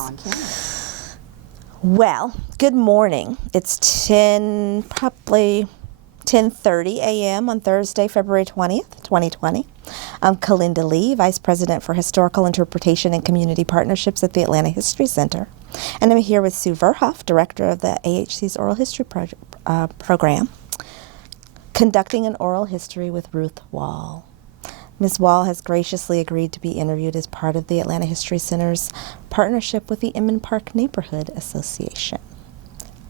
Podcast. Well, good morning. It's probably 10:30 a.m. on Thursday, February 20th, 2020. I'm Kalinda Lee, Vice President for Historical Interpretation and Community Partnerships at the Atlanta History Center. And I'm here with Sue Verhoff, Director of the AHC's Oral History Program, conducting an oral history with Ruth Wall. Ms. Wall has graciously agreed to be interviewed as part of the Atlanta History Center's partnership with the Inman Park Neighborhood Association.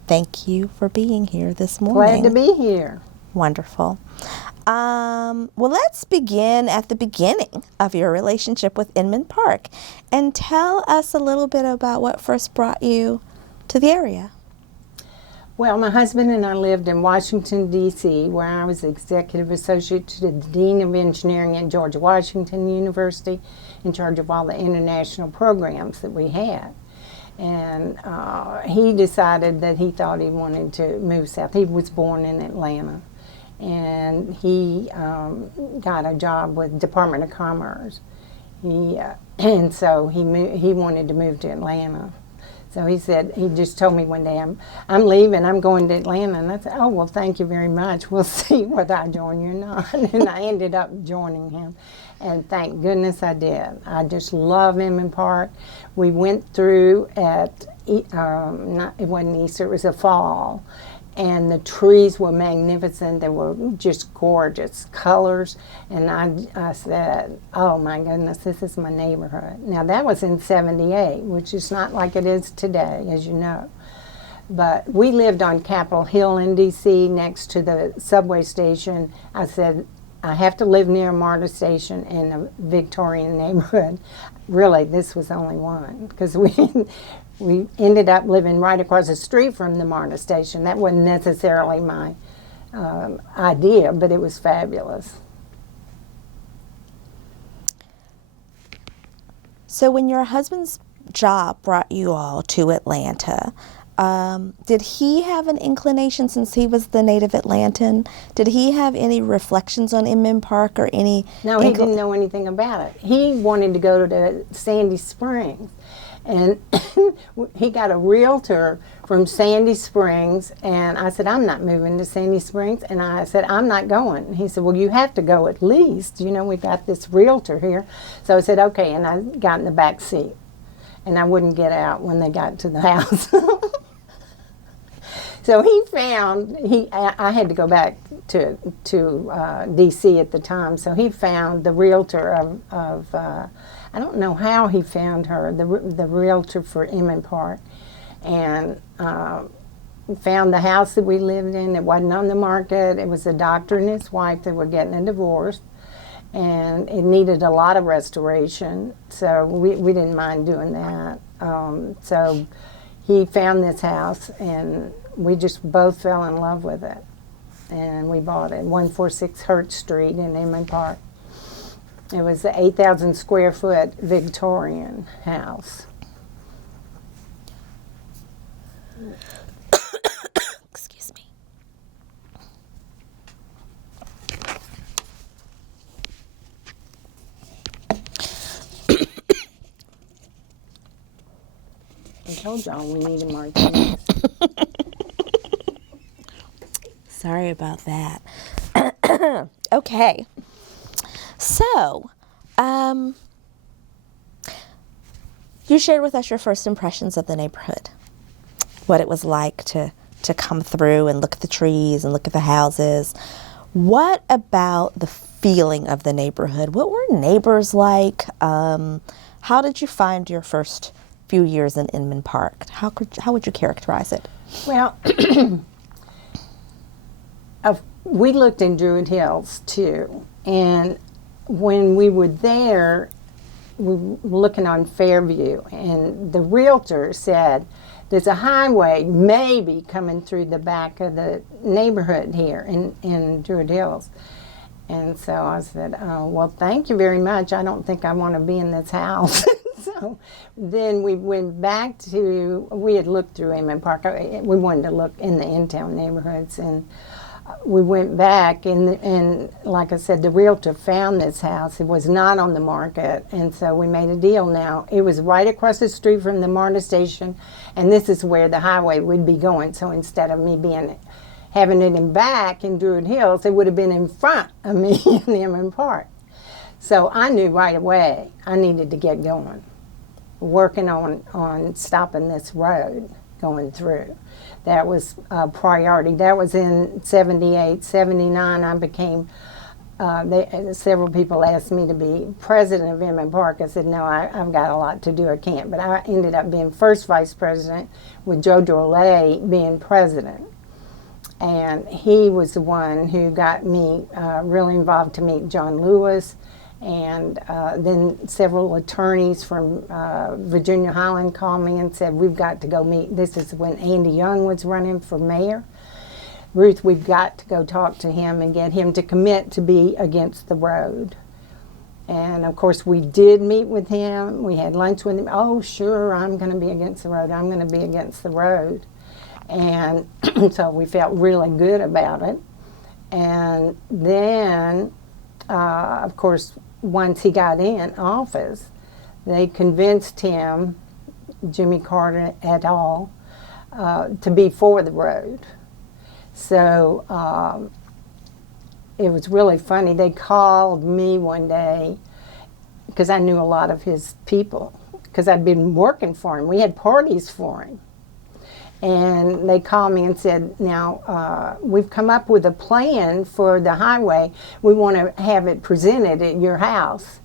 Thank you for being here this morning. Glad to be here. Wonderful. Well, let's begin at the beginning of your relationship with Inman Park and tell us a little bit about what first brought you to the area. Well, my husband and I lived in Washington, D.C., where I was Executive Associate to the Dean of Engineering at George Washington University, in charge of all the international programs that we had. And he decided that he thought he wanted to move south. He was born in Atlanta, and he got a job with Department of Commerce. And so he wanted to move to Atlanta. So he just told me one day, I'm leaving, I'm going to Atlanta. And I said, oh, well, thank you very much. We'll see whether I join you or not. And I ended up joining him. And thank goodness I did. I just love Inman Park. We went through it wasn't Easter, it was the fall. And the trees were magnificent. They were just gorgeous colors. And I said, oh my goodness, this is my neighborhood. Now that was in '78, which is not like it is today, as you know. But we lived on Capitol Hill in D.C. next to the subway station. I said, I have to live near MARTA station in a Victorian neighborhood. Really, this was only one, because we ended up living right across the street from the MARTA station. That wasn't necessarily my idea, but it was fabulous. So when your husband's job brought you all to Atlanta, did he have an inclination, since he was the native Atlantan, did he have any reflections on Inman Park or any? No, he didn't know anything about it. He wanted to go to Sandy Springs. And he got a realtor from Sandy Springs, and I said, I'm not moving to Sandy Springs. And I said, I'm not going. He said, well, you have to go at least. You know, we got this realtor here. So I said, okay, and I got in the back seat. And I wouldn't get out when they got to the house. So I had to go back to D.C. at the time, so he found the realtor of I don't know how he found her, the realtor for Inman Park, and found the house that we lived in. It wasn't on the market. It was a doctor and his wife that were getting a divorce, and it needed a lot of restoration, so we didn't mind doing that. So he found this house, and we just both fell in love with it, and we bought it, 146 Hurt Street in Inman Park. It was an 8,000 square foot Victorian house. Excuse me. I told y'all we needed martinis. Sorry about that. Okay. So, you shared with us your first impressions of the neighborhood, what it was like to come through and look at the trees and look at the houses. What about the feeling of the neighborhood? What were neighbors like? How did you find your first few years in Inman Park? How would you characterize it? Well, we looked in Druid Hills too, and when we were there, we were looking on Fairview, and the realtor said, there's a highway maybe coming through the back of the neighborhood here in Druid Hills. And so I said, oh, well, thank you very much. I don't think I want to be in this house. So then we went back we had looked through Inman Park. We wanted to look in the in-town neighborhoods, and we went back, and like I said, the realtor found this house. It was not on the market, and so we made a deal. Now, it was right across the street from the MARTA station, and this is where the highway would be going. So instead of me having it in back in Druid Hills, it would have been in front of me in Inman Park. So I knew right away I needed to get going, working on stopping this road going through. That was a priority. That was in 78, 79. I became, several people asked me to be president of Inman Park. I said, no, I've got a lot to do. I can't. But I ended up being first vice president with Joe Drolet being president. And he was the one who got me really involved to meet John Lewis. And then several attorneys from Virginia Highland called me and said, we've got to go meet. This is when Andy Young was running for mayor. Ruth, we've got to go talk to him and get him to commit to be against the road. And of course, we did meet with him. We had lunch with him. Oh, sure, I'm going to be against the road. I'm going to be against the road. And so we felt really good about it. And then, of course, once he got in office, they convinced him, Jimmy Carter et al., to be for the road. So it was really funny. They called me one day because I knew a lot of his people because I'd been working for him. We had parties for him. And they called me and said, now, we've come up with a plan for the highway. We want to have it presented at your house.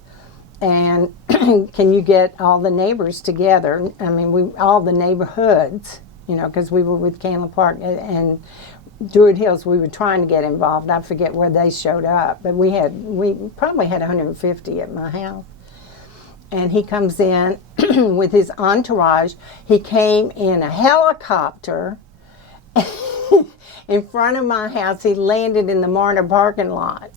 And can you get all the neighbors together? I mean, all the neighborhoods, you know, because we were with Canla Park and Druid Hills, we were trying to get involved. I forget where they showed up. But we probably had 150 at my house. And he comes in with his entourage. He came in a helicopter in front of my house. He landed in the MARTA parking lot.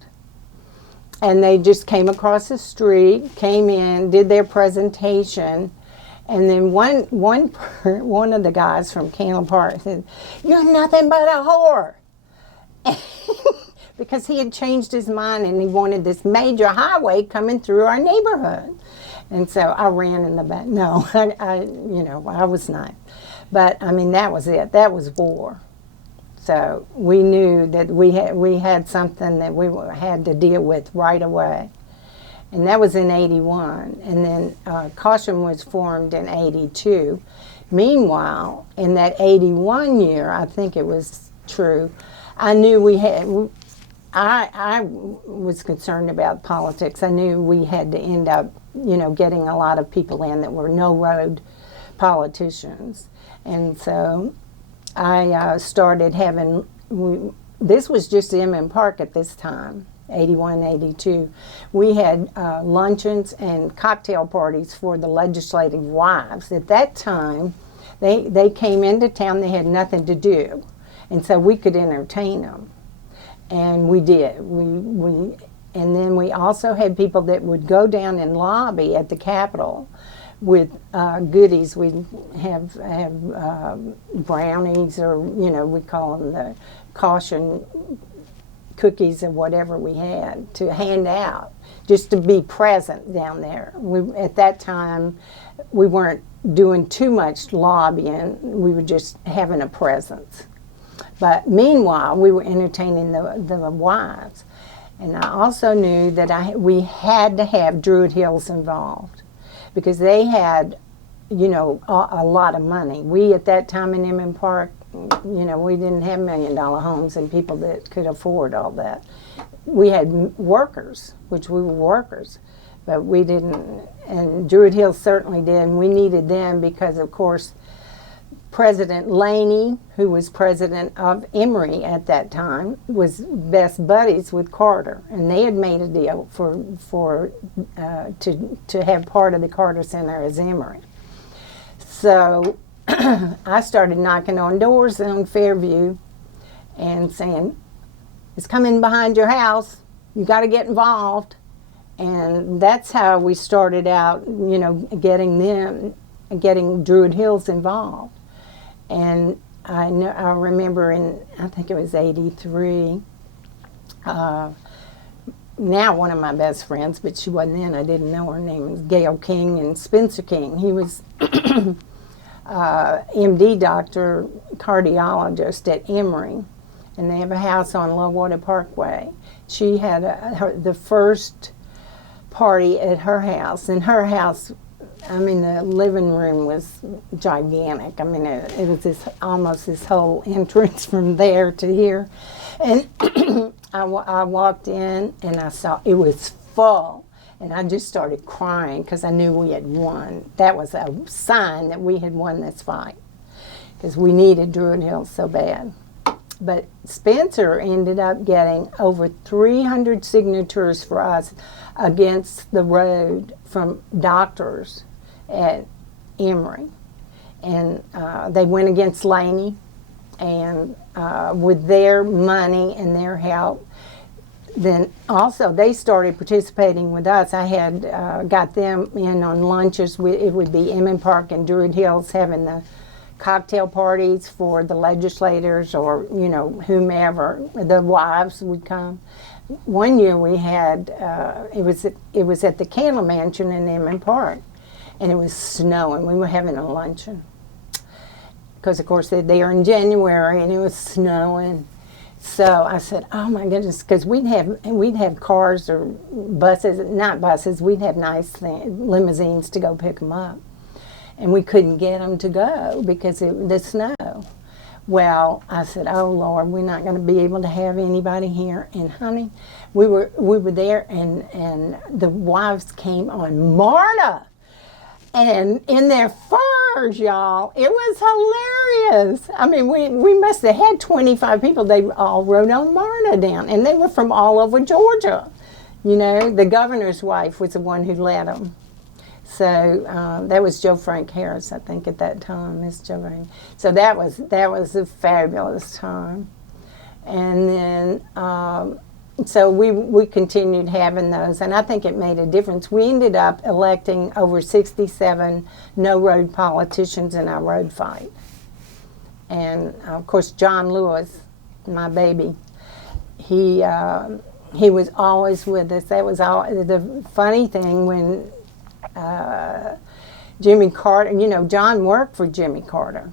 And they just came across the street, came in, did their presentation. And then one of the guys from Canla Park said, "You're nothing but a whore." Because he had changed his mind and he wanted this major highway coming through our neighborhood. And so I ran in the back. No, I was not. But I mean, that was it. That was war. So we knew that we had something that we had to deal with right away. And that was in 81. And then Caution was formed in 82. Meanwhile, in that 81 year, I think it was true, I knew I was concerned about politics. I knew we had to end up, getting a lot of people in that were no-road politicians. And so I started having, this was just Inman Park at this time, 81, 82. We had luncheons and cocktail parties for the legislative wives. At that time, they came into town, they had nothing to do. And so we could entertain them. And we did. And then we also had people that would go down and lobby at the Capitol with goodies. We'd have brownies, or we call them the Caution cookies or whatever we had to hand out, just to be present down there. At that time, we weren't doing too much lobbying. We were just having a presence. But meanwhile, we were entertaining the wives. And I also knew that we had to have Druid Hills involved because they had, a lot of money. We, at that time in Inman Park, we didn't have $1 million homes and people that could afford all that. We had workers, which we were workers, but we didn't, and Druid Hills certainly did, and we needed them because, of course, President Laney, who was president of Emory at that time, was best buddies with Carter, and they had made a deal to have part of the Carter Center as Emory. So I started knocking on doors on Fairview and saying, "It's coming behind your house. You got to get involved." And that's how we started out, getting Druid Hills involved. And I remember I think it was 83, Now one of my best friends, but she wasn't then. I didn't know her name was Gail King and Spencer King. He was MD doctor, cardiologist at Emory, and they have a house on Low-Water Parkway. She had the first party at her house, and her house, I mean, the living room was gigantic. I mean, it was almost this whole entrance from there to here. And I walked in and I saw it was full. And I just started crying because I knew we had won. That was a sign that we had won this fight because we needed Druid Hills so bad. But Spencer ended up getting over 300 signatures for us against the road from doctors at Emory. And they went against Laney, and with their money and their help, then also they started participating with us. I had got them in on lunches. It would be Inman Park and Druid Hills having the cocktail parties for the legislators or, you know, whomever. The wives would come. One year we had, it was at the Candle Mansion in Inman Park, and it was snowing. We were having a luncheon. Because, of course, they're there in January, and it was snowing. So I said, oh, my goodness, because we'd have cars or buses, not buses, we'd have nice limousines to go pick them up. And we couldn't get them to go because of the snow. Well, I said, oh, Lord, we're not going to be able to have anybody here. And, honey, we were there, and the wives came on Marta. And in their furs, y'all, it was hilarious. I mean, we must have had 25 people. They all rode on Marta down, and they were from all over Georgia. You know, the governor's wife was the one who led them. So that was Joe Frank Harris, I think, at that time, Miss Joe Frank. So that was a fabulous time. And then so we continued having those, and I think it made a difference. We ended up electing over 67 no-road politicians in our road fight. And, of course, John Lewis, my baby, he was always with us. That was all. The funny thing when Jimmy Carter, you know, John worked for Jimmy Carter.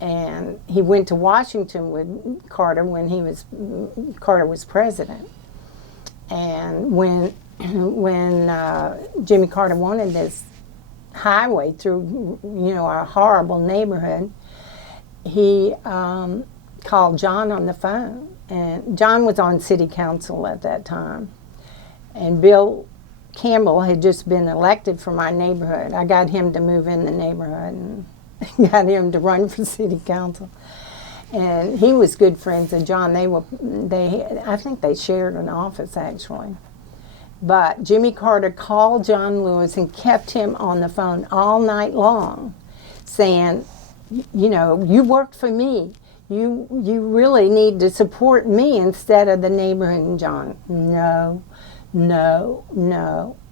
And he went to Washington with Carter when Carter was president. And when Jimmy Carter wanted this highway through, you know, our horrible neighborhood, he called John on the phone. And John was on city council at that time. And Bill Campbell had just been elected from our neighborhood. I got him to move in the neighborhood and got him to run for city council. And he was good friends with John. I think they shared an office, actually. But Jimmy Carter called John Lewis and kept him on the phone all night long, saying, you know, you worked for me. You really need to support me instead of the neighborhood. And John, no,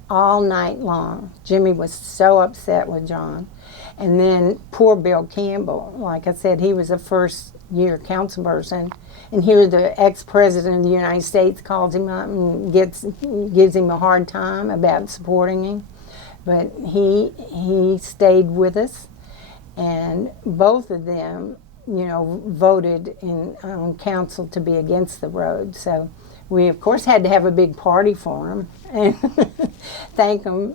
all night long. Jimmy was so upset with John. And then poor Bill Campbell, like I said, he was a first-year council person. And here the ex-president of the United States calls him up and gives him a hard time about supporting him. But he stayed with us. And both of them, you know, voted on council to be against the road. So we, of course, had to have a big party for him and thank him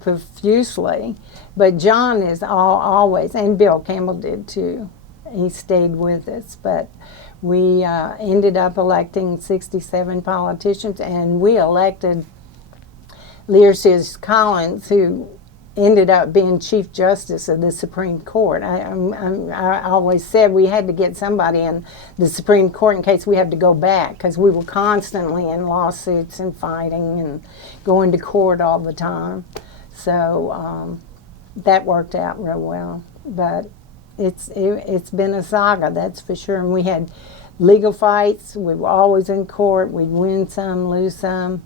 profusely. But John is always, and Bill Campbell did too. He stayed with us. But we ended up electing 67 politicians, and we elected Lear's Collins, who ended up being Chief Justice of the Supreme Court. I always said we had to get somebody in the Supreme Court in case we had to go back, because we were constantly in lawsuits and fighting and going to court all the time. So that worked out real well. But it's been a saga, that's for sure. And we had legal fights. We were always in court. We'd win some, lose some.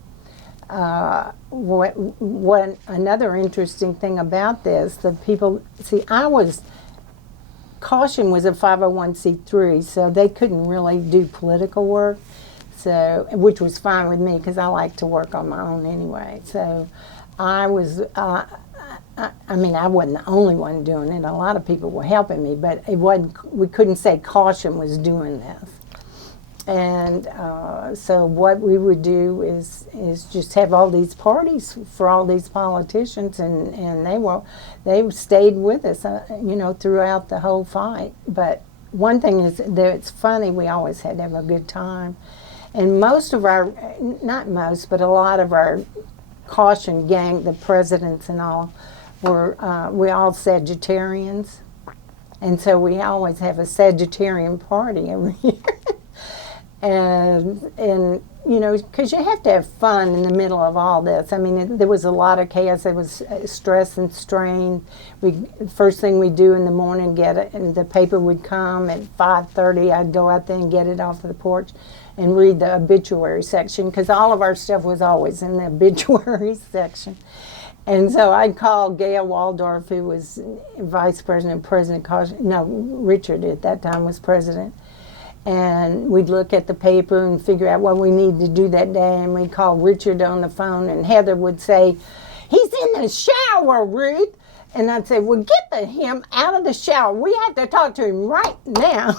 What another interesting thing about this, the people, see, Caution was a 501c3, so they couldn't really do political work. So, which was fine with me because I like to work on my own anyway. So I was, I mean, I wasn't the only one doing it. A lot of people were helping me, but it wasn't, we couldn't say caution was doing this. And so what we would do is just have all these parties for all these politicians, and they stayed with us, you know, throughout the whole fight. But one thing is that it's funny, we always had to have a good time. And most of our, not most, but a lot of our caution gang, the presidents and all, were, we all Sagittarians. And so we always have a Sagittarian party every year. And you know, because you have to have fun in the middle of all this. I mean, there was a lot of chaos. There was stress and strain. First thing we do in the morning, get it, and the paper would come at 5:30. I'd go out there and get it off the porch and read the obituary section, because all of our stuff was always in the obituary section. And so I'd call Gail Waldorf, who was vice president, Richard at that time was president. And we'd look at the paper and figure out what we need to do that day, and we'd call Richard on the phone, and Heather would say, "He's in the shower, Ruth." And I'd say, "Well, get him out of the shower. We have to talk to him right now."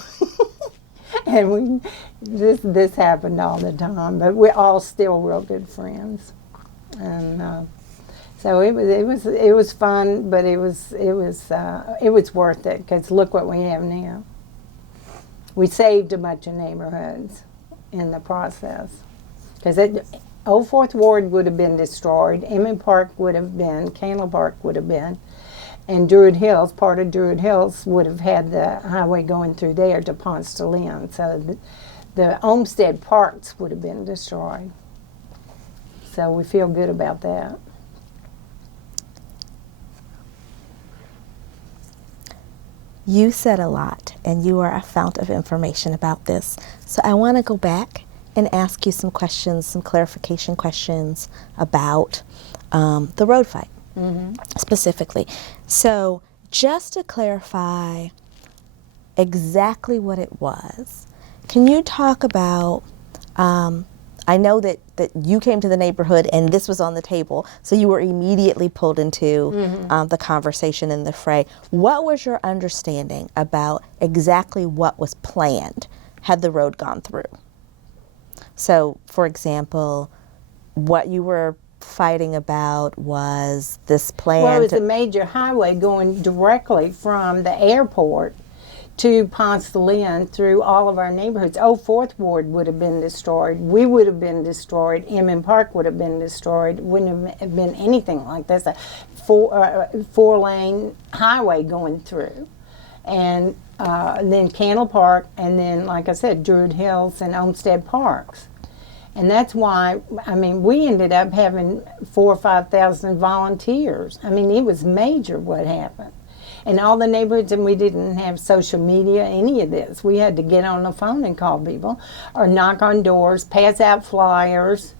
And this happened all the time, but we're all still real good friends. And so it was fun, but it was worth it, because look what we have now. We saved a bunch of neighborhoods in the process, because Old Fourth Ward would have been destroyed, Inman Park would have been, Candle Park would have been, and Druid Hills, part of Druid Hills would have had the highway going through there to Ponce de Leon. So the Olmsted Parks would have been destroyed. So we feel good about that. You said a lot, and you are a fount of information about this. So I want to go back and ask you some questions, some clarification questions about the road fight, specifically. So just to clarify exactly what it was, can you talk about, I know that you came to the neighborhood and this was on the table, so you were immediately pulled into the conversation in the fray. What was your understanding about exactly what was planned had the road gone through? So, for example, what you were fighting about was this plan. Well, it was a major highway going directly from the airport to Ponce de Leon through all of our neighborhoods. Old Fourth Ward would have been destroyed. We would have been destroyed. Inman Park would have been destroyed. Wouldn't have been anything like this. A four-lane highway going through. And then Candle Park, and then, like I said, Druid Hills and Olmsted Parks. And that's why, I mean, we ended up having 4,000 or 5,000 volunteers. I mean, it was major what happened. And all the neighborhoods, and we didn't have social media, any of this. We had to get on the phone and call people, or knock on doors, pass out flyers,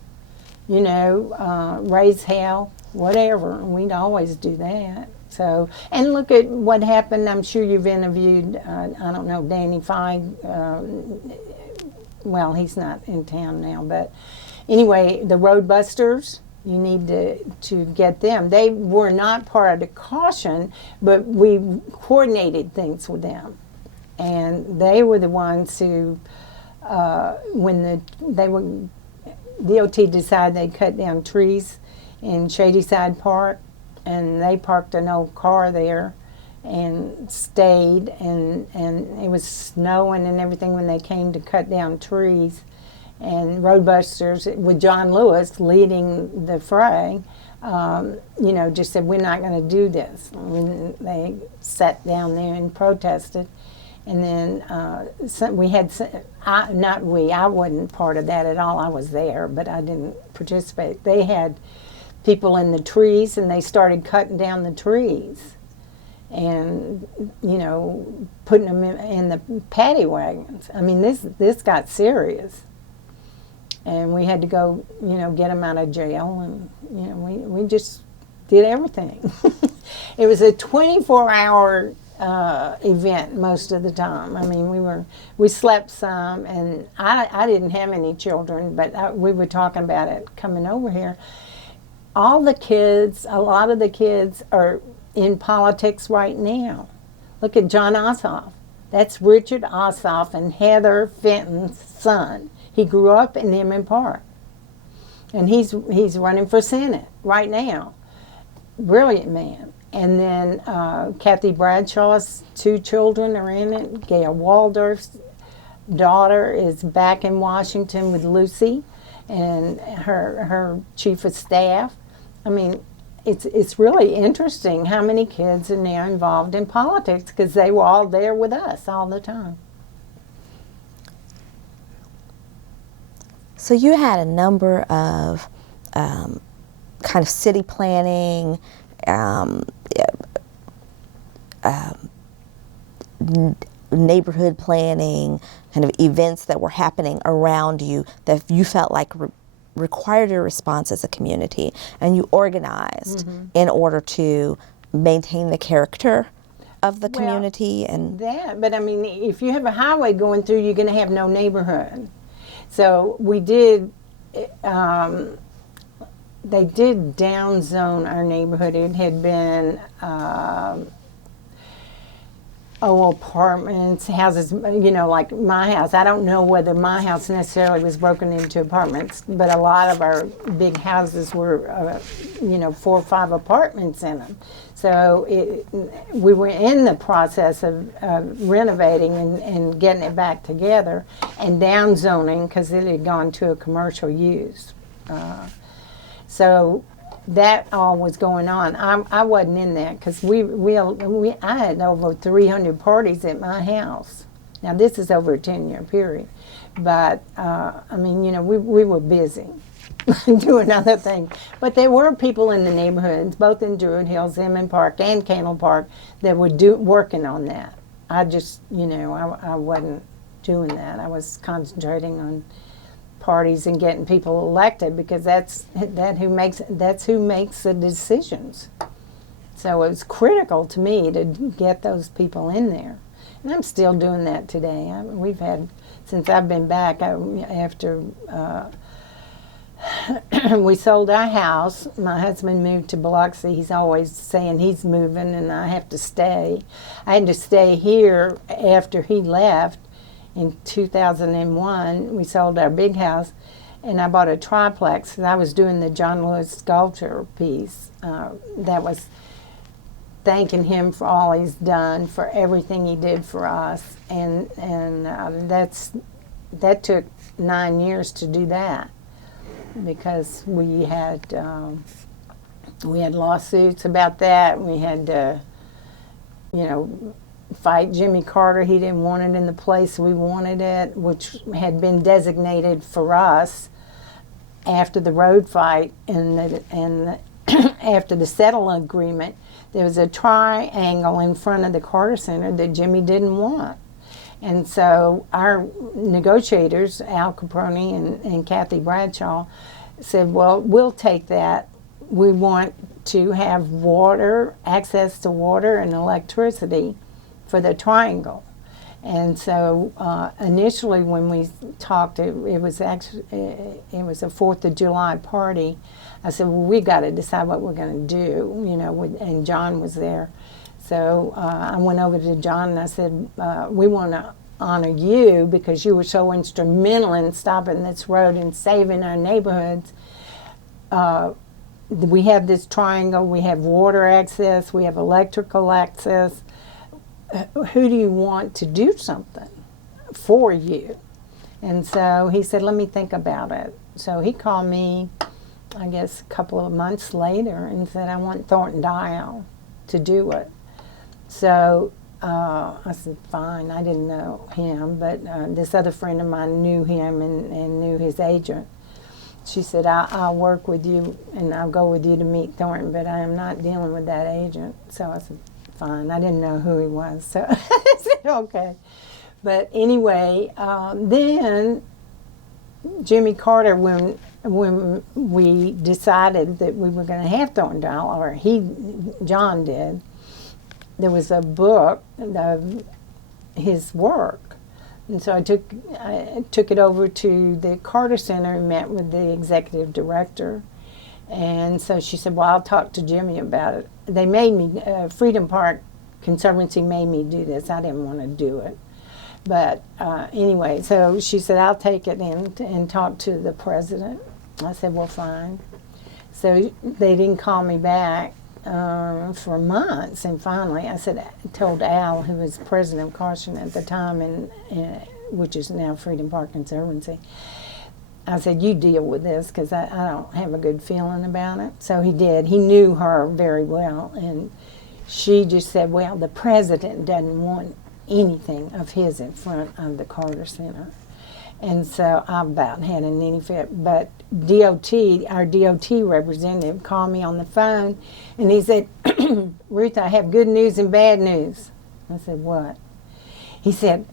you know, raise hell, whatever. And we'd always do that. So, and look at what happened. I'm sure you've interviewed, I don't know, Danny Feig. Well, he's not in town now, but anyway, the Road Busters. You need to get them. They were not part of the caution, but we coordinated things with them. And they were the ones who, when DOT decided they cut down trees in Shadyside Park, and they parked an old car there and stayed, and it was snowing and everything when they came to cut down trees. And Road Busters, with John Lewis leading the fray, you know, just said, we're not going to do this. And they sat down there and protested. And then we had, I wasn't part of that at all. I was there, but I didn't participate. They had people in the trees, and they started cutting down the trees and, you know, putting them in the paddy wagons. I mean, this got serious. And we had to go, you know, get them out of jail, and, you know, we just did everything. It was a 24-hour event most of the time. I mean, we slept some, and I didn't have any children, but we were talking about it coming over here. All the kids, a lot of the kids are in politics right now. Look at John Ossoff. That's Richard Ossoff and Heather Fenton's son. He grew up in Inman Park, and he's running for Senate right now. Brilliant man. And then Kathy Bradshaw's 2 children are in it. Gail Waldorf's daughter is back in Washington with Lucy, and her chief of staff. I mean, it's really interesting how many kids are now involved in politics because they were all there with us all the time. So you had a number of kind of city planning, neighborhood planning, kind of events that were happening around you that you felt like required your response as a community, and you organized in order to maintain the character of the community. And but I mean, if you have a highway going through, you're going to have no neighborhood. So we did. They did downzone our neighborhood. It had been apartments, houses, like my house. I don't know whether my house necessarily was broken into apartments, but a lot of our big houses were, 4 or 5 apartments in them. So we were in the process of renovating and getting it back together, and downzoning because it had gone to a commercial use. So that all was going on. I wasn't in that because I had over 300 parties at my house. Now this is over a 10-year period, but I mean, we were busy doing other things. But there were people in the neighborhoods, both in Druid Hills, Inman Park, and Candle Park, that were working on that. I just, I wasn't doing that. I was concentrating on parties and getting people elected because that's who makes the decisions. So it was critical to me to get those people in there, and I'm still doing that today. We've had, since I've been back after we sold our house. My husband moved to Biloxi. He's always saying he's moving, and I have to stay. I had to stay here after he left. In 2001, we sold our big house, and I bought a triplex. And I was doing the John Lewis sculpture piece. That was thanking him for all he's done, for everything he did for us, and that took 9 years to do that because we had lawsuits about that. We had to, fight Jimmy Carter. He didn't want it in the place we wanted it, which had been designated for us after the road fight and after the settle agreement. There was a triangle in front of the Carter Center that Jimmy didn't want. And so our negotiators, Al Caproni and Kathy Bradshaw, said, well, we'll take that. We want to have water, access to water and electricity for the triangle. And so initially when we talked, it was a 4th of July party. I said, well, we got to decide what we're going to do, and John was there. So I went over to John and I said, we want to honor you because you were so instrumental in stopping this road and saving our neighborhoods. We have this triangle, we have water access, we have electrical access. Who do you want to do something for you? And so he said, let me think about it. So he called me, I guess, a couple of months later and said, I want Thornton Dial to do it. So I said, fine. I didn't know him, but this other friend of mine knew him and knew his agent. She said, I'll work with you and I'll go with you to meet Thornton, but I am not dealing with that agent. So I said, fine. I didn't know who he was, so I said, okay. But anyway, then Jimmy Carter, when we decided that we were going to have Thornton Dial, or John did, there was a book of his work. And so I took it over to the Carter Center and met with the executive director. And so she said, well, I'll talk to Jimmy about it. They made me, Freedom Park Conservancy made me do this. I didn't want to do it. But anyway, so she said, I'll take it in and talk to the president. I said, well, fine. So they didn't call me back for months. And finally, I told Al, who was president of Caution at the time, which is now Freedom Park Conservancy, I said, you deal with this because I don't have a good feeling about it. So he did. He knew her very well. And she just said, well, the president doesn't want anything of his in front of the Carter Center. And so I about had a nitty fit. But our DOT representative called me on the phone and he said, Ruth, I have good news and bad news. I said, what? He said,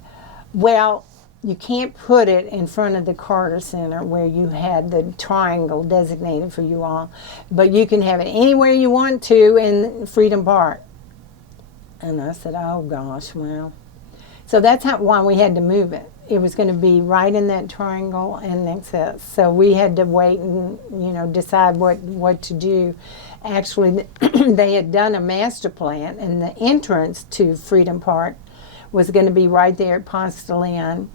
well, you can't put it in front of the Carter Center where you had the triangle designated for you all, but you can have it anywhere you want to in Freedom Park. And I said, oh gosh, well. So that's why we had to move it. It was going to be right in that triangle and access. So we had to wait and decide what to do. Actually, they had done a master plan, and the entrance to Freedom Park was going to be right there at Ponce de Leon,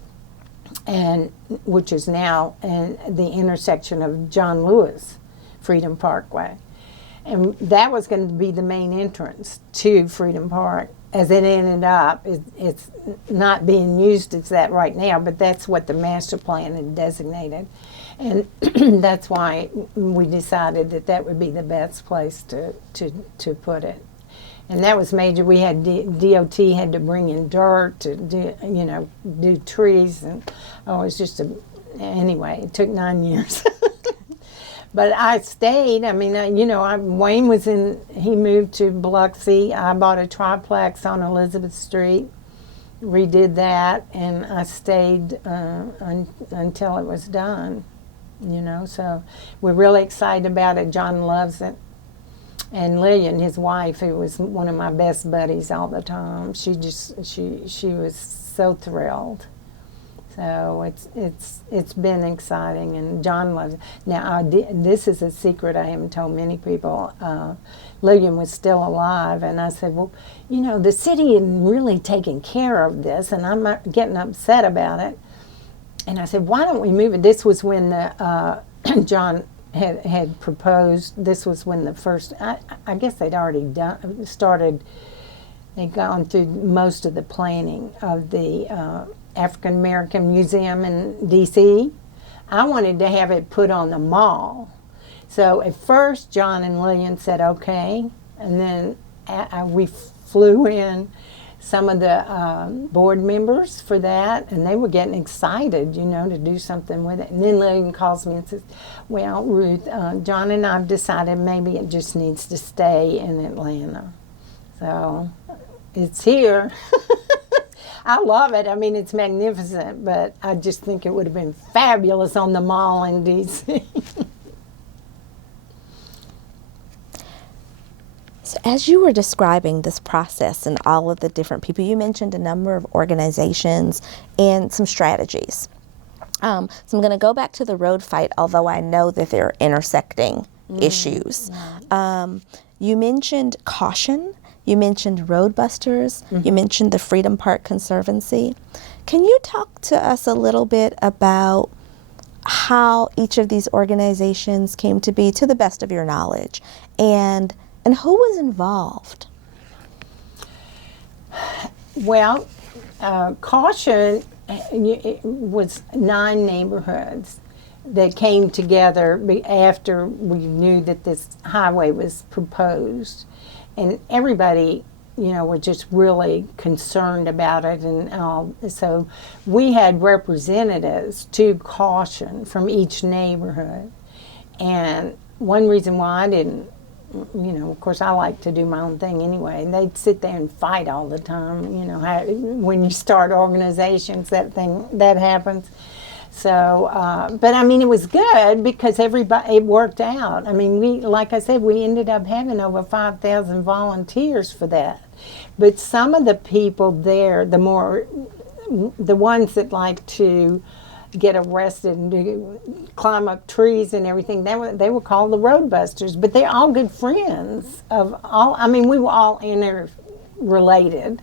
and which is now the intersection of John Lewis Freedom Parkway. And that was going to be the main entrance to Freedom Park. As it ended up, it's not being used as that right now, but that's what the master plan had designated. And that's why we decided that would be the best place to put it. And that was major. We had DOT had to bring in dirt to do trees, and it was just anyway. It took 9 years, but I stayed. I mean, Wayne was he moved to Biloxi. I bought a triplex on Elizabeth Street, redid that, and I stayed until it was done. So we're really excited about it. John loves it. And Lillian, his wife, who was one of my best buddies all the time, she was so thrilled. So it's been exciting, and John loves it. Now, this is a secret I haven't told many people. Lillian was still alive, and I said, well, the city isn't really taking care of this, and I'm not getting upset about it. And I said, why don't we move it? This was when John had proposed. This was when the first, I guess they'd already they'd gone through most of the planning of the African American Museum in D.C. I wanted to have it put on the mall. So at first John and Lillian said okay, and then we flew in some of the board members for that, and they were getting excited, to do something with it. And then Lillian calls me and says, well, Ruth, John and I have decided maybe it just needs to stay in Atlanta. So it's here. I love it. I mean, it's magnificent, but I just think it would have been fabulous on the mall in D.C. So as you were describing this process and all of the different people, you mentioned a number of organizations and some strategies. So I'm going to go back to the road fight, although I know that there are intersecting issues. You mentioned Caution. You mentioned Roadbusters. You mentioned the Freedom Park Conservancy. Can you talk to us a little bit about how each of these organizations came to be, to the best of your knowledge, and who was involved? Well, Caution, it was 9 neighborhoods that came together after we knew that this highway was proposed. And everybody, were just really concerned about it. And so we had representatives to Caution from each neighborhood. And one reason why I didn't, of course I like to do my own thing anyway. And they'd sit there and fight all the time. When you start organizations, that happens. So, but I mean, it was good because it worked out. I mean, like I said, we ended up having over 5,000 volunteers for that. But some of the people there, the ones that like to get arrested and climb up trees and everything, they were called the road busters. But they're all good friends of all. I mean, we were all interrelated.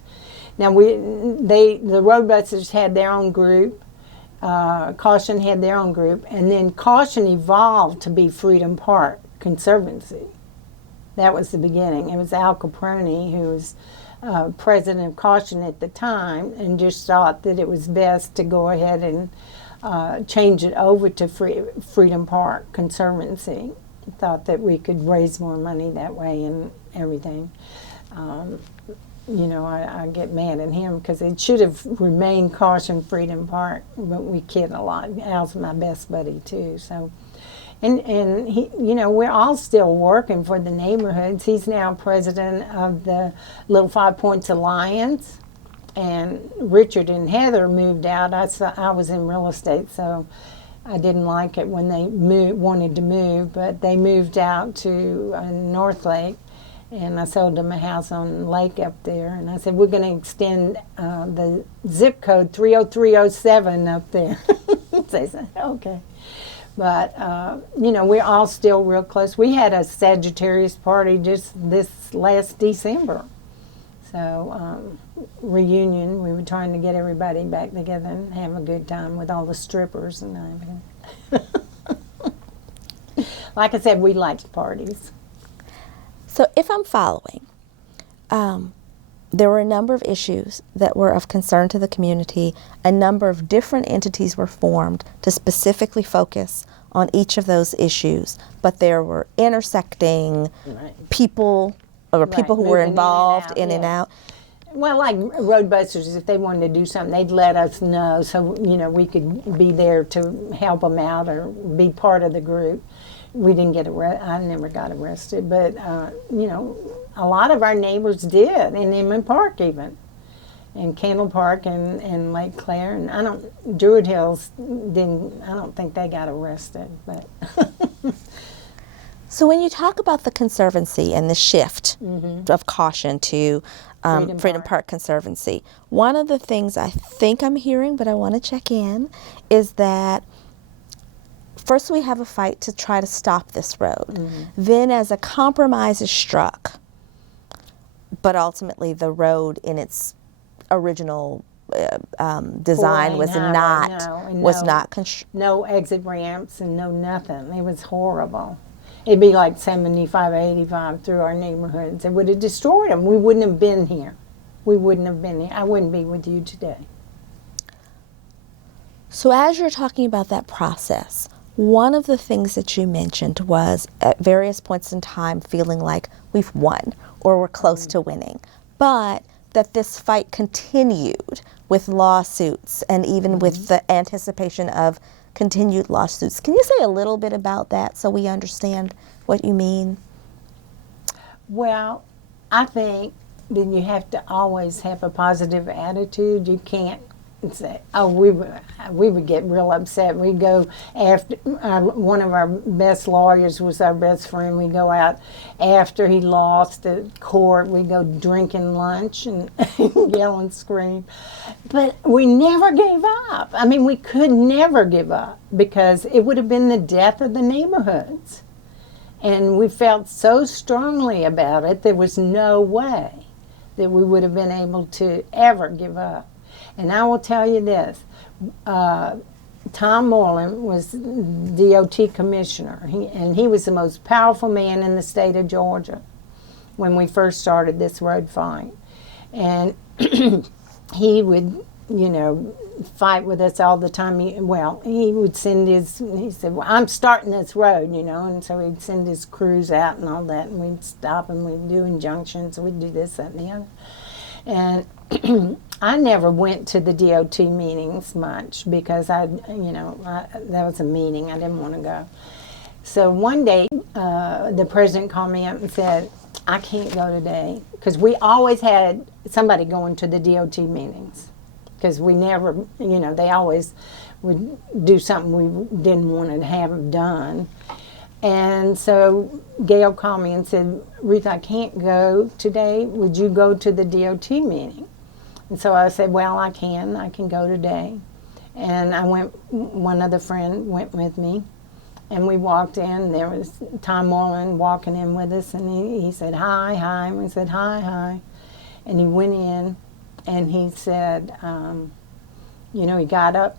Now the road busters had their own group. Caution had their own group, and then Caution evolved to be Freedom Park Conservancy. That was the beginning. It was Al Caproni, who was president of Caution at the time, and just thought that it was best to go ahead and change it over to Freedom Park Conservancy. He thought that we could raise more money that way and everything. I get mad at him because it should have remained Caution Freedom Park, but we kid a lot. Al's my best buddy too, so. And he, we're all still working for the neighborhoods. He's now president of the Little 5 Points Alliance, and Richard and Heather moved out. I was in real estate, so I didn't like it when they wanted to move, but they moved out to North Lake. And I sold them a house on Lake up there. And I said, we're going to extend the zip code 30307 up there. They said, okay. But, we're all still real close. We had a Sagittarius party just this last December. So, reunion. We were trying to get everybody back together and have a good time with all the strippers and everything. Like I said, we liked parties. So if I'm following, there were a number of issues that were of concern to the community. A number of different entities were formed to specifically focus on each of those issues, but there were intersecting people, or people who were involved in and out. Well, like road busters, if they wanted to do something, they'd let us know so, we could be there to help them out or be part of the group. We didn't get arrested. I never got arrested, but a lot of our neighbors did in Inman Park, even, and Candle Park and Lake Claire, and Druid Hills didn't. I don't think they got arrested, but. So when you talk about the Conservancy and the shift of Caution to Freedom Park Conservancy, one of the things I think I'm hearing, but I want to check in, is that first we have a fight to try to stop this road. Then as a compromise is struck, but ultimately the road in its original design was not no exit ramps and no nothing. It was horrible. It'd be like 75, 85 through our neighborhoods. It would have destroyed them. We wouldn't have been here. We wouldn't have been here. I wouldn't be with you today. So as you're talking about that process, one of the things that you mentioned was at various points in time feeling like we've won or we're close to winning, but that this fight continued with lawsuits and even with the anticipation of continued lawsuits. Can you say a little bit about that so we understand what you mean? Well, I think that you have to always have a positive attitude. You can't say, oh, we would get real upset. We'd go after, one of our best lawyers was our best friend. We'd go out after he lost at court. We'd go drinking lunch and yell and scream. But we never gave up. I mean, we could never give up because it would have been the death of the neighborhoods. And we felt so strongly about it, there was no way that we would have been able to ever give up. And I will tell you this, Tom Moreland was DOT commissioner, and he was the most powerful man in the state of Georgia when we first started this road fight. And he would, fight with us all the time. He would send he said, well, I'm starting this road, and so he'd send his crews out and all that, and we'd stop and we'd do injunctions, we'd do this, that, and the other. And I never went to the DOT meetings much because that was a meeting. I didn't want to go. So one day, the president called me up and said, I can't go today because we always had somebody going to the DOT meetings because we never, they always would do something we didn't want to have done. And so Gail called me and said, Ruth, I can't go today. Would you go to the DOT meeting? And so I said, well, I can go today. And I went, one other friend went with me, and we walked in. There was Tom Moreland walking in with us, and he said, hi, hi. And we said, hi, hi. And he went in, and he said, he got up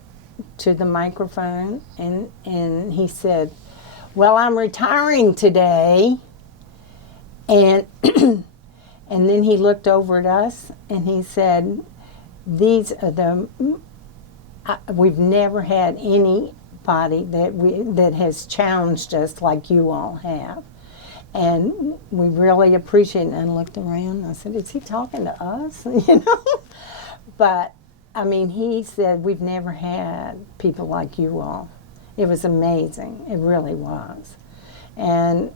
to the microphone, and he said, well, I'm retiring today. And and then he looked over at us, and he said, these are we've never had anybody that has challenged us like you all have. And we really appreciate it. And I looked around, I said, is he talking to us? But, I mean, he said, we've never had people like you all. It was amazing. It really was. And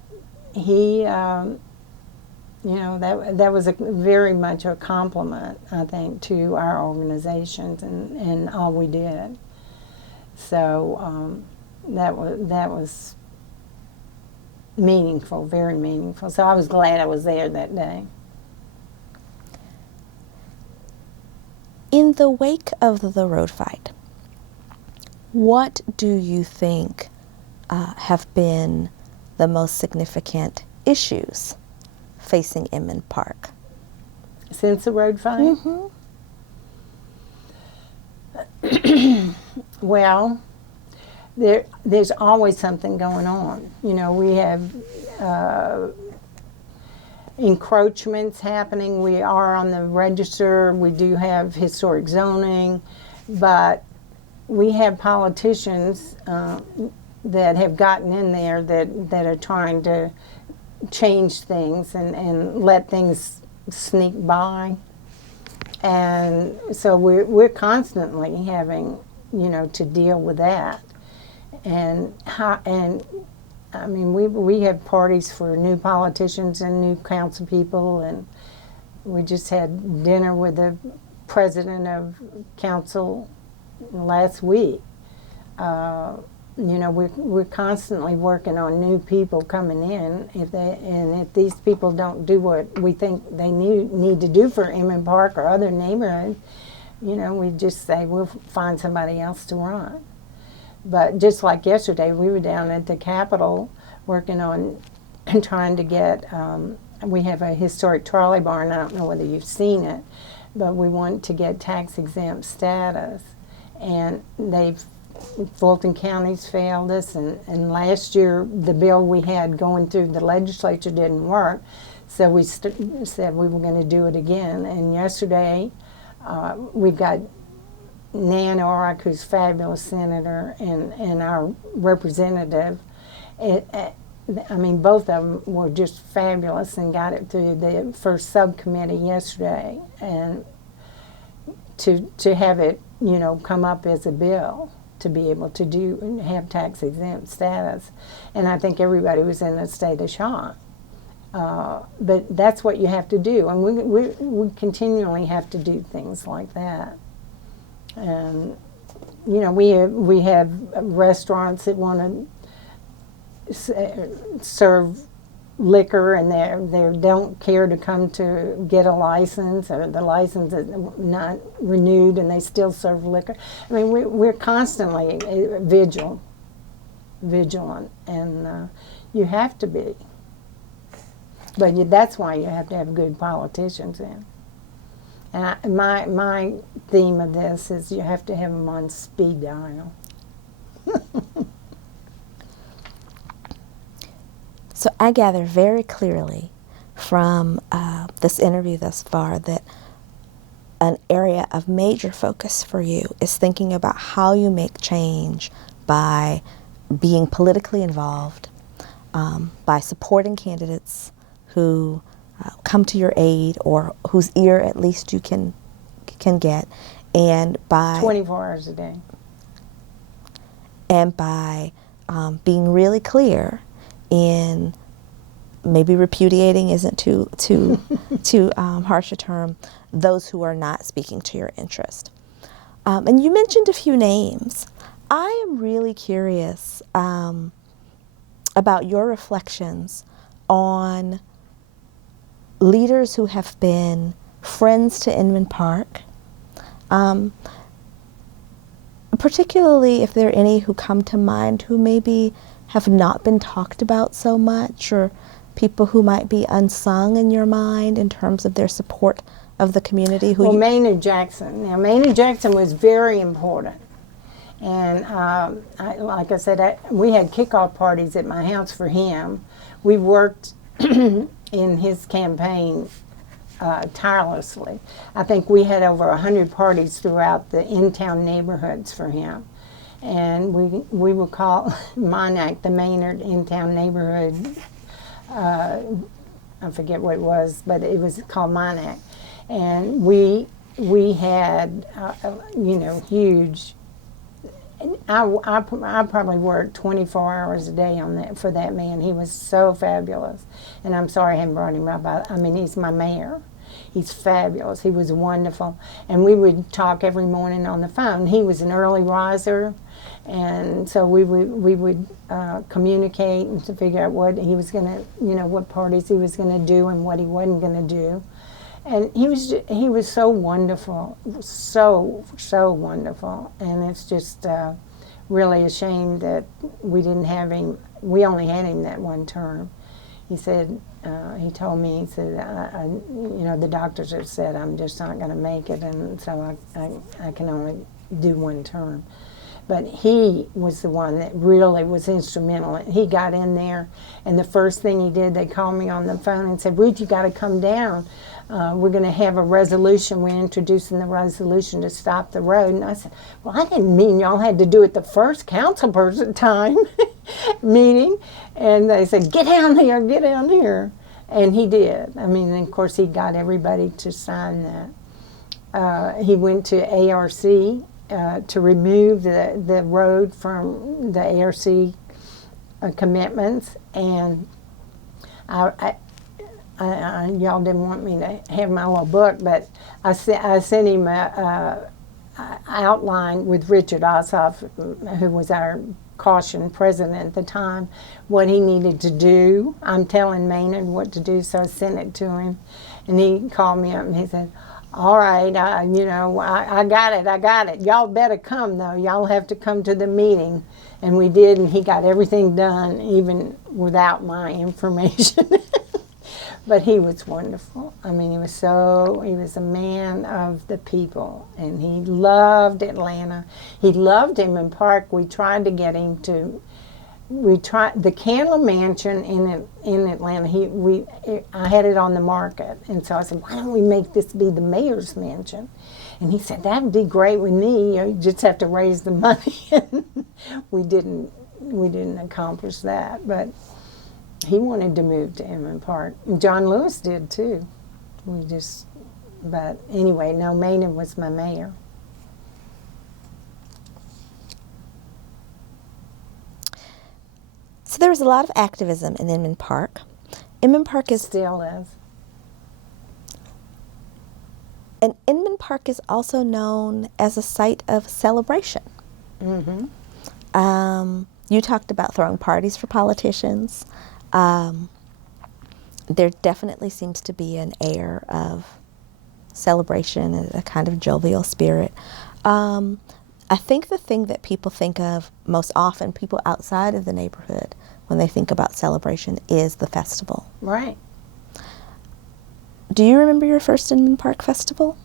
he, that was very much a compliment, I think, to our organizations and all we did. So that was meaningful, very meaningful. So I was glad I was there that day. In the wake of the road fight, what do you think have been the most significant issues facing Inman Park? Since the road fight? Mm-hmm. Well, there's always something going on. We have encroachments happening. We are on the register. We do have historic zoning, but we have politicians that have gotten in there that are trying to change things and let things sneak by. And so we're constantly having, to deal with that. And I mean, we have parties for new politicians and new council people, and we just had dinner with the president of council last week. We're constantly working on new people coming in. If these people don't do what we think they need to do for Inman Park or other neighborhoods, we just say we'll find somebody else to run. But just like yesterday, we were down at the Capitol working on trying to get. We have a historic trolley barn. I don't know whether you've seen it, but we want to get tax exempt status, and Fulton County's failed us, and last year the bill we had going through the legislature didn't work, so we said we were going to do it again. And yesterday we've got Nan Orrick, who's a fabulous senator, and our representative. I mean, both of them were just fabulous and got it through the first subcommittee yesterday, and to have it, come up as a bill to be able to have tax exempt status. And I think everybody was in a state of shock. But that's what you have to do, and we continually have to do things like that. And we have restaurants that want to serve liquor, and they don't care to come to get a license, or the license is not renewed, and they still serve liquor. I mean, we're constantly vigilant, and you have to be. But that's why you have to have good politicians in. And my theme of this is you have to have them on speed dial. So I gather very clearly from this interview thus far that an area of major focus for you is thinking about how you make change by being politically involved, by supporting candidates who come to your aid, or whose ear at least you can get, and by 24 hours a day, and by being really clear in maybe repudiating isn't too harsh a term, those who are not speaking to your interest. And you mentioned a few names. I am really curious about your reflections on leaders who have been friends to Inman Park, particularly if there are any who come to mind who maybe have not been talked about so much, or people who might be unsung in your mind in terms of their support of the community. Well, Maynard Jackson. Now, Maynard Jackson was very important. And like I said, we had kickoff parties at my house for him. We worked in his campaign tirelessly. I think we had over 100 parties throughout the in-town neighborhoods for him. And we would call Monac the Maynard in-town neighborhood. I forget what it was, but it was called Monac. And we had, huge. I probably worked 24 hours a day on that for that man. He was so fabulous. And I'm sorry I haven't brought him up. I mean, he's my mayor. He's fabulous. He was wonderful. And we would talk every morning on the phone. He was an early riser, and so we would communicate and to figure out what he was going to, what parties he was going to do and what he wasn't going to do. And he was so wonderful, so wonderful. And it's just really a shame that we didn't have him. We only had him that one term. He said, he told me, he said, the doctors have said I'm just not going to make it, and so I can only do one term. But he was the one that really was instrumental. He got in there, and the first thing he did, they called me on the phone and said, Ruth, you got to come down. We're going to have a resolution. We're introducing the resolution to stop the road. And I said, well, I didn't mean y'all had to do it the first council person time meeting. And they said, get down here. And he did. I mean, and of course, he got everybody to sign that. He went to ARC to remove the road from the ARC commitments. And y'all didn't want me to have my little book, but I sent him a outline with Richard Ossoff, who was our caution president at the time, what he needed to do. I'm telling Maynard what to do, so I sent it to him. And he called me up and he said, all right, I got it. Y'all better come, though. Y'all have to come to the meeting. And we did, and he got everything done, even without my information. But he was wonderful. I mean, he was a man of the people, and he loved Atlanta. He loved Inman Park. We tried to get him to, the Candler Mansion in Atlanta, I had it on the market, and so I said, why don't we make this be the mayor's mansion? And he said, that would be great with me. You just have to raise the money. we didn't accomplish that, but he wanted to move to Inman Park. John Lewis did too. But anyway, no, Maynard was my mayor. So there was a lot of activism in Inman Park. Inman Park still is. And Inman Park is also known as a site of celebration. Mm-hmm. You talked about throwing parties for politicians. There definitely seems to be an air of celebration, a kind of jovial spirit. I think the thing that people think of most often, people outside of the neighborhood, when they think about celebration, is the festival. Right. Do you remember your first Inman Park festival?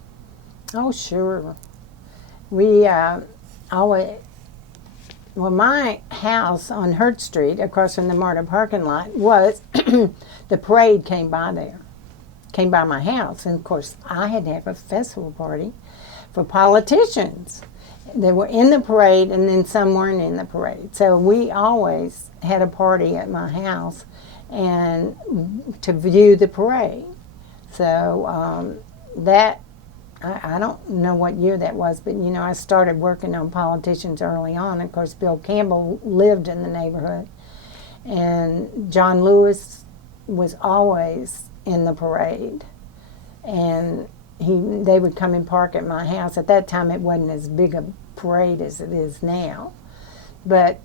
Oh, sure. We always... Well, my house on Hurt Street, across from the MARTA parking lot, was the parade came by my house. And, of course, I had to have a festival party for politicians. They were in the parade, and then some weren't in the parade. So we always had a party at my house and to view the parade. So I don't know what year that was, but, I started working on politicians early on. Of course, Bill Campbell lived in the neighborhood. And John Lewis was always in the parade. And they would come and park at my house. At that time, it wasn't as big a parade as it is now. But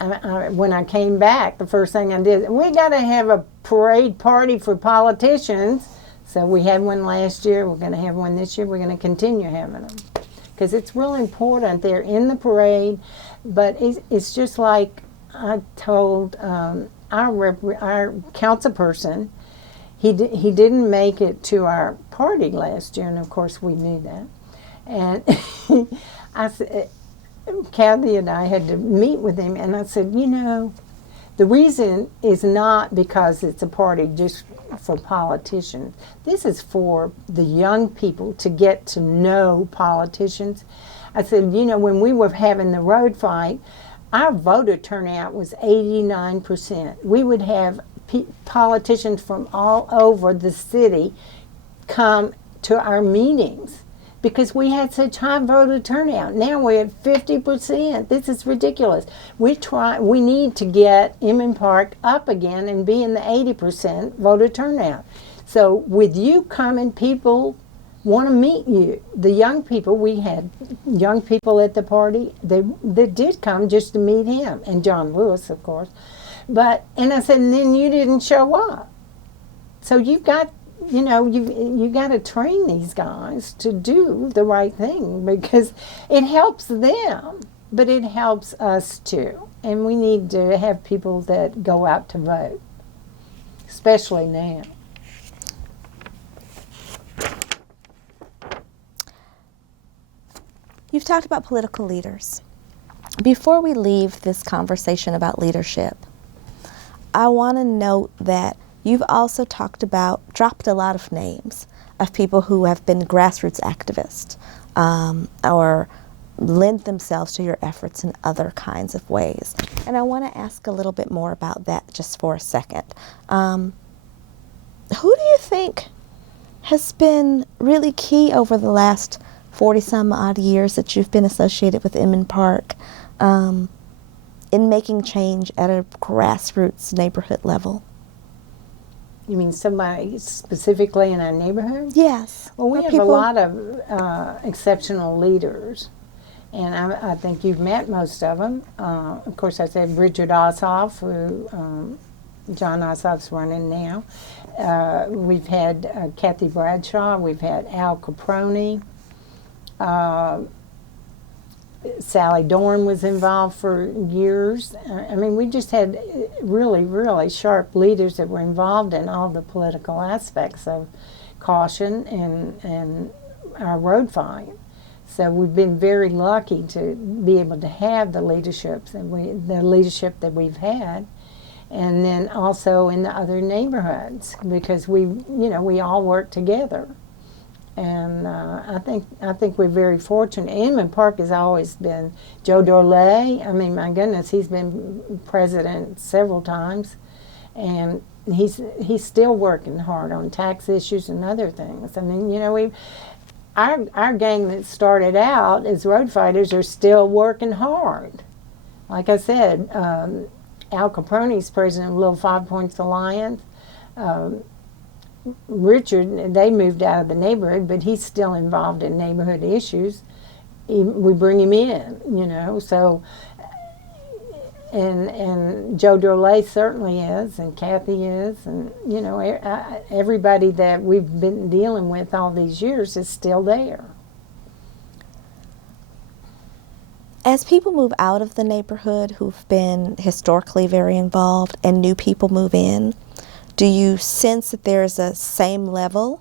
when I came back, the first thing I did, we got to have a parade party for politicians. So we had one last year. We're going to have one this year. We're going to continue having them because it's real important. They're in the parade, but it's just like I told our council person. He didn't make it to our party last year, and of course we knew that. And I said, Kathy and I had to meet with him, and I said, you know, the reason is not because it's a party just for politicians. This is for the young people to get to know politicians. I said, you know, when we were having the road fight, our voter turnout was 89%. We would have politicians from all over the city come to our meetings because we had such high voter turnout. Now we're at 50%. This is ridiculous. We need to get Inman Park up again and be in the 80% voter turnout. So with you coming, people want to meet you. The young people, we had young people at the party. They did come just to meet him, and John Lewis, of course. And I said, and then you didn't show up. So you've got, you know, you got to train these guys to do the right thing because it helps them, but it helps us too. And we need to have people that go out to vote, especially now. You've talked about political leaders. Before we leave this conversation about leadership, I want to note that you've also dropped a lot of names of people who have been grassroots activists or lend themselves to your efforts in other kinds of ways. And I want to ask a little bit more about that just for a second. Who do you think has been really key over the last 40-some odd years that you've been associated with Inman Park in making change at a grassroots neighborhood level? You mean somebody specifically in our neighborhood? Yes. Well, we have a lot of exceptional leaders, and I think you've met most of them. Of course, I said Richard Ossoff, who John Ossoff's running now. We've had Kathy Bradshaw. We've had Al Caproni. Sally Dorn was involved for years. I mean, we just had really, really sharp leaders that were involved in all the political aspects of caution and our road fight. So we've been very lucky to be able to have the leadership that we've had, and then also in the other neighborhoods because we all work together. And I think we're very fortunate. Inman Park has always been Joe Dorley. I mean, my goodness, he's been president several times, and he's still working hard on tax issues and other things. I mean, you know, our gang that started out as road fighters are still working hard. Like I said, Al Caproni's president of Little Five Points Alliance. Richard, they moved out of the neighborhood, but he's still involved in neighborhood issues. We bring him in, you know. So, and Joe Dorley certainly is, and Kathy is, and you know, everybody that we've been dealing with all these years is still there. As people move out of the neighborhood who've been historically very involved and new people move in, do you sense that there's a same level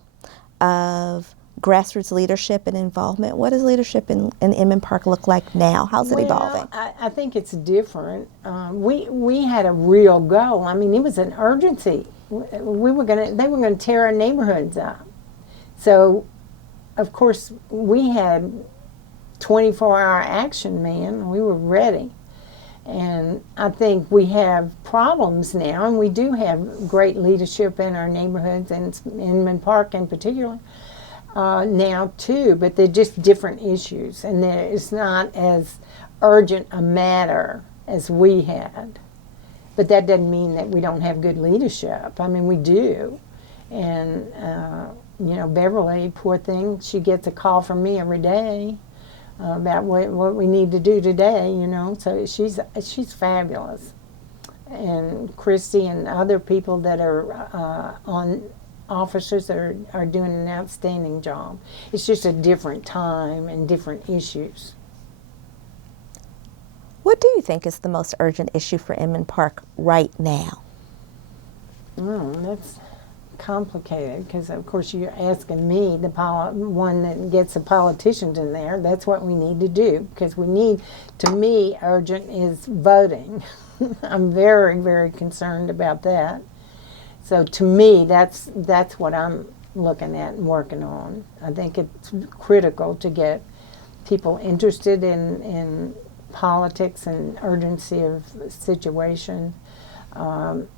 of grassroots leadership and involvement? What does leadership in Inman Park look like now? How's it evolving? I think it's different. We had a real goal. I mean, it was an urgency. They were gonna tear our neighborhoods up. So, of course, we had 24-hour action, man. We were ready. And I think we have problems now, and we do have great leadership in our neighborhoods, and Inman Park in particular, now too, but they're just different issues, and it's not as urgent a matter as we had. But that doesn't mean that we don't have good leadership. I mean, we do. And, you know, Beverly, poor thing, she gets a call from me every day. about what we need to do today, you know. So she's fabulous. And Christy and other people that are on officers are doing an outstanding job. It's just a different time and different issues. What do you think is the most urgent issue for Inman Park right now? That's complicated because, of course, you're asking me, the one that gets the politicians in there. That's what we need to do, because we need, to me, urgent is voting. I'm very, very concerned about that. So to me, that's what I'm looking at and working on. I think it's critical to get people interested in politics and urgency of situation,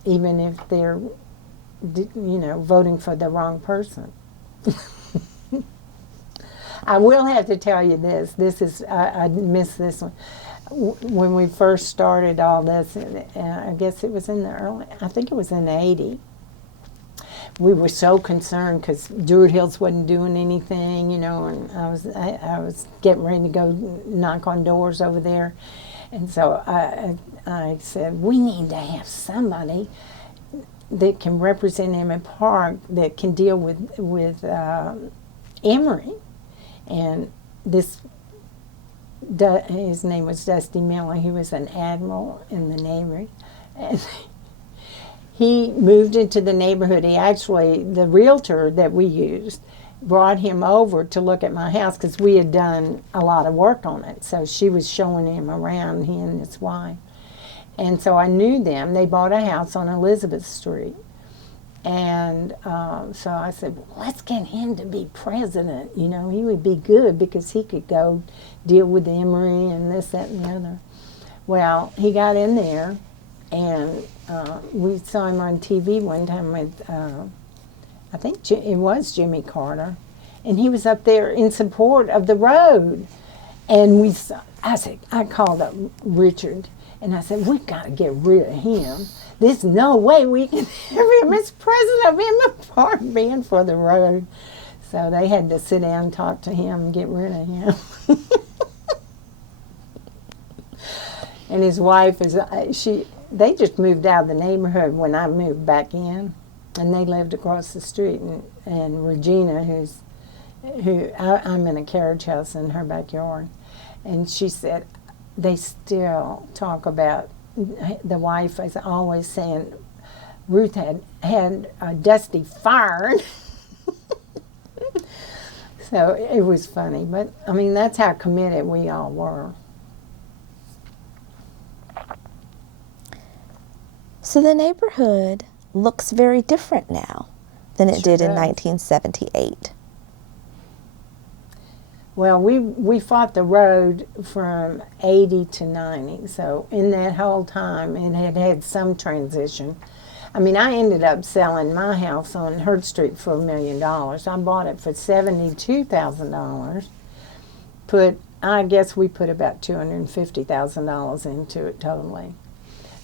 even if they're, voting for the wrong person. I will have to tell you this. This is, I missed this one. When we first started all this, I guess it was in the I think it was in '80. We were so concerned because Druid Hills wasn't doing anything, and I was getting ready to go knock on doors over there. And so I said, we need to have somebody that can represent Inman Park, that can deal with Emory. And his name was Dusty Miller. He was an admiral in the Navy. And he moved into the neighborhood. The realtor that we used brought him over to look at my house because we had done a lot of work on it. So she was showing him around, he and his wife. And so I knew them. They bought a house on Elizabeth Street. And so I said, well, let's get him to be president. He would be good because he could go deal with Emory and this, that, and the other. Well, he got in there, and we saw him on TV one time with, I think it was Jimmy Carter, and he was up there in support of the road. And I called up Richard, and I said, we've got to get rid of him. There's no way we can have him as president of Inman Park being for the road. So they had to sit down and talk to him and get rid of him. And his wife they just moved out of the neighborhood when I moved back in, and they lived across the street. And Regina, I'm in a carriage house in her backyard, and she said they still talk about, the wife is always saying Ruth had Dusty fired. So it was funny, but I mean, that's how committed we all were. So the neighborhood looks very different now than it did in 1978. Well, we fought the road from 80 to 90, so in that whole time it had some transition. I mean, I ended up selling my house on Hurd Street for $1 million. I bought it for $72,000. I guess we put about $250,000 into it totally.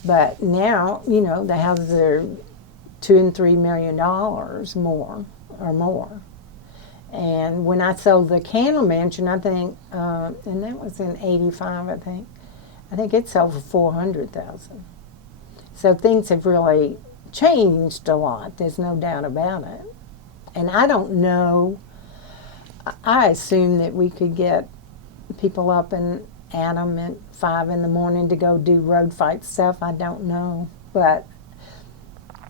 But now, the houses are $2 and $3 million more or more. And when I sold the Candle Mansion, I think, and that was in '85, I think it sold for $400,000. So things have really changed a lot. There's no doubt about it. And I don't know. I assume that we could get people up and at them at 5 in the morning to go do road fight stuff. I don't know, but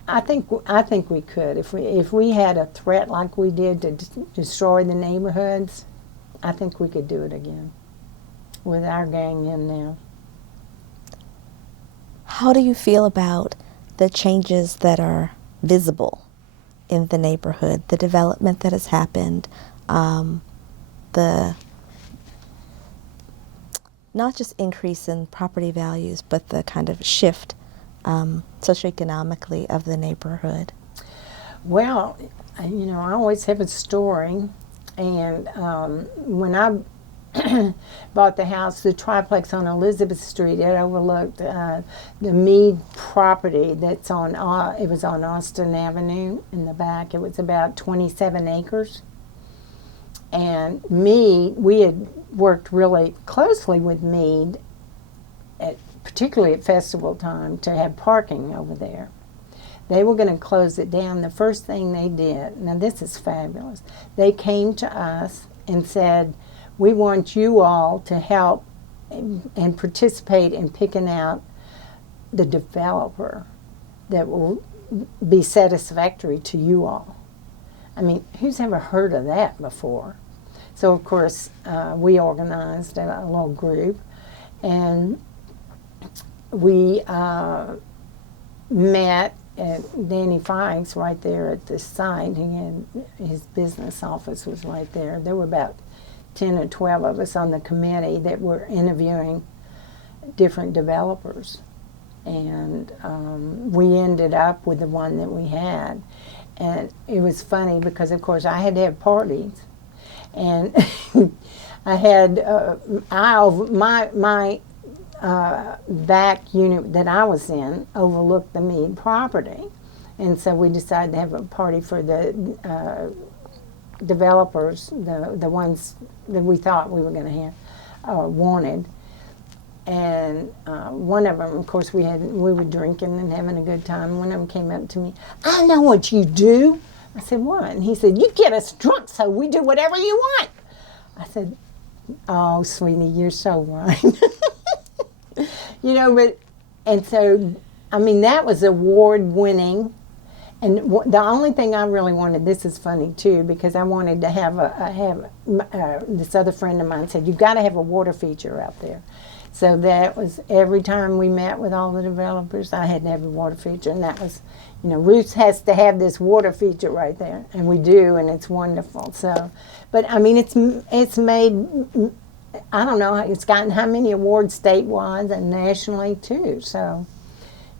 I think we could if we had a threat like we did to destroy the neighborhoods. I think we could do it again with our gang in now. How do you feel about the changes that are visible in the neighborhood, the development that has happened, the not just increase in property values, but the kind of shift socioeconomically of the neighborhood? Well, I always have a story, and when I bought the house, the triplex on Elizabeth Street, it overlooked the Meade property that's it was on Austin Avenue in the back. It was about 27 acres. And Meade, we had worked really closely with me, particularly at festival time, to have parking over there. They were going to close it down. The first thing they did, now this is fabulous, they came to us and said, we want you all to help and participate in picking out the developer that will be satisfactory to you all. I mean, who's ever heard of that before? So, of course, we organized a little group, and we met at Danny Fikes right there at the site. He had, his business office was right there. There were about 10 or 12 of us on the committee that were interviewing different developers. And we ended up with the one that we had. And it was funny because, of course, I had to have parties. And I had, my back unit that I was in overlooked the Meade property. And so we decided to have a party for the developers, the ones that we thought we were going to have, wanted. And one of them, of course, we were drinking and having a good time. One of them came up to me, I know what you do. I said, what? And he said, you get us drunk so we do whatever you want. I said, oh, sweetie, you're so right. You know, but, and so, I mean, that was award-winning. And the only thing I really wanted, this is funny too, because I wanted to have this other friend of mine said, you've got to have a water feature out there. So that was every time we met with all the developers, I had to have a water feature. And that was, you know, Ruth has to have this water feature right there. And we do, and it's wonderful. So, but I mean, it's made, I don't know, it's gotten how many awards statewide and nationally too. So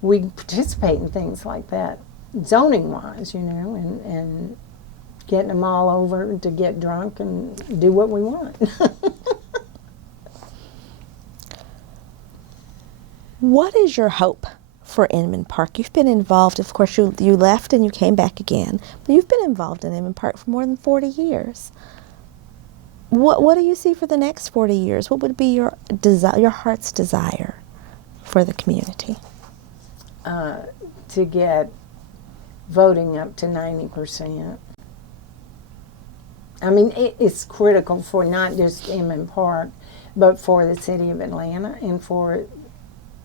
we participate in things like that, zoning wise, you know, and getting them all over to get drunk and do what we want. What is your hope for Inman Park? You've been involved, of course, you left and you came back again, but you've been involved in Inman Park for more than 40 years. What do you see for the next 40 years? What would be your heart's desire for the community? To get voting up to 90%. I mean, it's critical for not just Inman Park, but for the city of Atlanta and for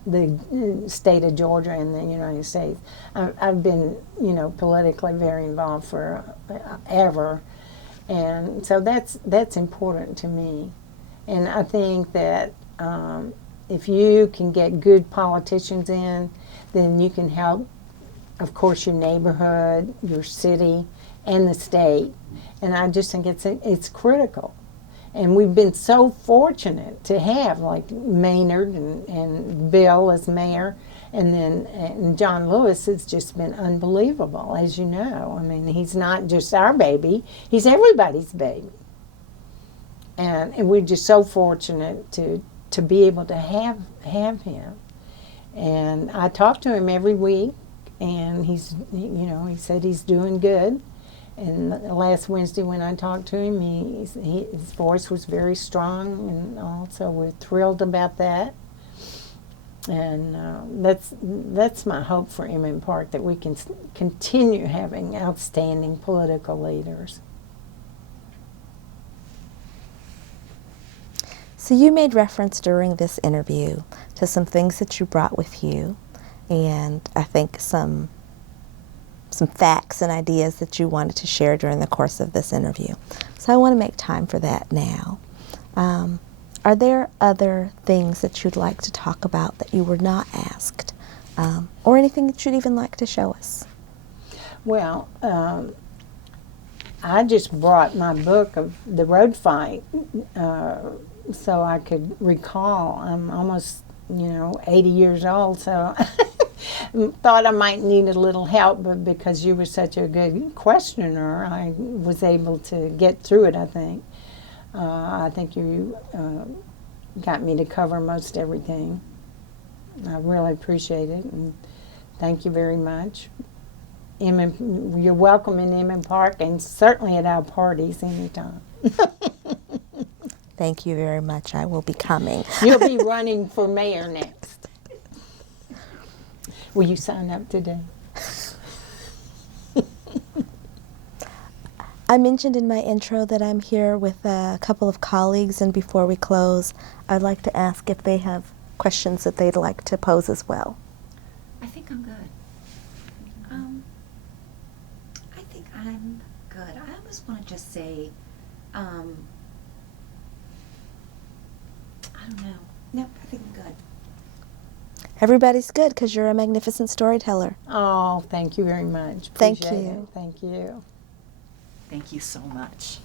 the state of Georgia and the United States. I've been, you know, politically very involved forever, and so that's important to me. And I think that if you can get good politicians in, then you can help, of course, your neighborhood, your city, and the state. And I just think it's critical. And we've been so fortunate to have like Maynard and Bill as mayor, and John Lewis has just been unbelievable, as you know. I mean, he's not just our baby, he's everybody's baby. And we're just so fortunate to be able to have him. And I talk to him every week, and he's, you know, he said he's doing good. And last Wednesday when I talked to him, his voice was very strong, and also we're thrilled about that. And that's my hope for Inman Park, that we can continue having outstanding political leaders. So you made reference during this interview to some things that you brought with you, and I think some facts and ideas that you wanted to share during the course of this interview. So I want to make time for that now. Are there other things that you'd like to talk about that you were not asked, or anything that you'd even like to show us? Well, I just brought my book of the road fight so I could recall. I'm almost, 80 years old, so thought I might need a little help, but because you were such a good questioner, I was able to get through it, I think. I think you got me to cover most everything. I really appreciate it, and thank you very much. You're welcome in Inman Park, and certainly at our parties anytime. Thank you very much. I will be coming. You'll be running for mayor next. Will you sign up today? I mentioned in my intro that I'm here with a couple of colleagues, and before we close, I'd like to ask if they have questions that they'd like to pose as well. I think I'm good. I think I'm good. I almost want to just say, I don't know. No, I think I'm good. Everybody's good because you're a magnificent storyteller. Oh, thank you very much. Thank Appreciate you. it. Thank you. Thank you so much.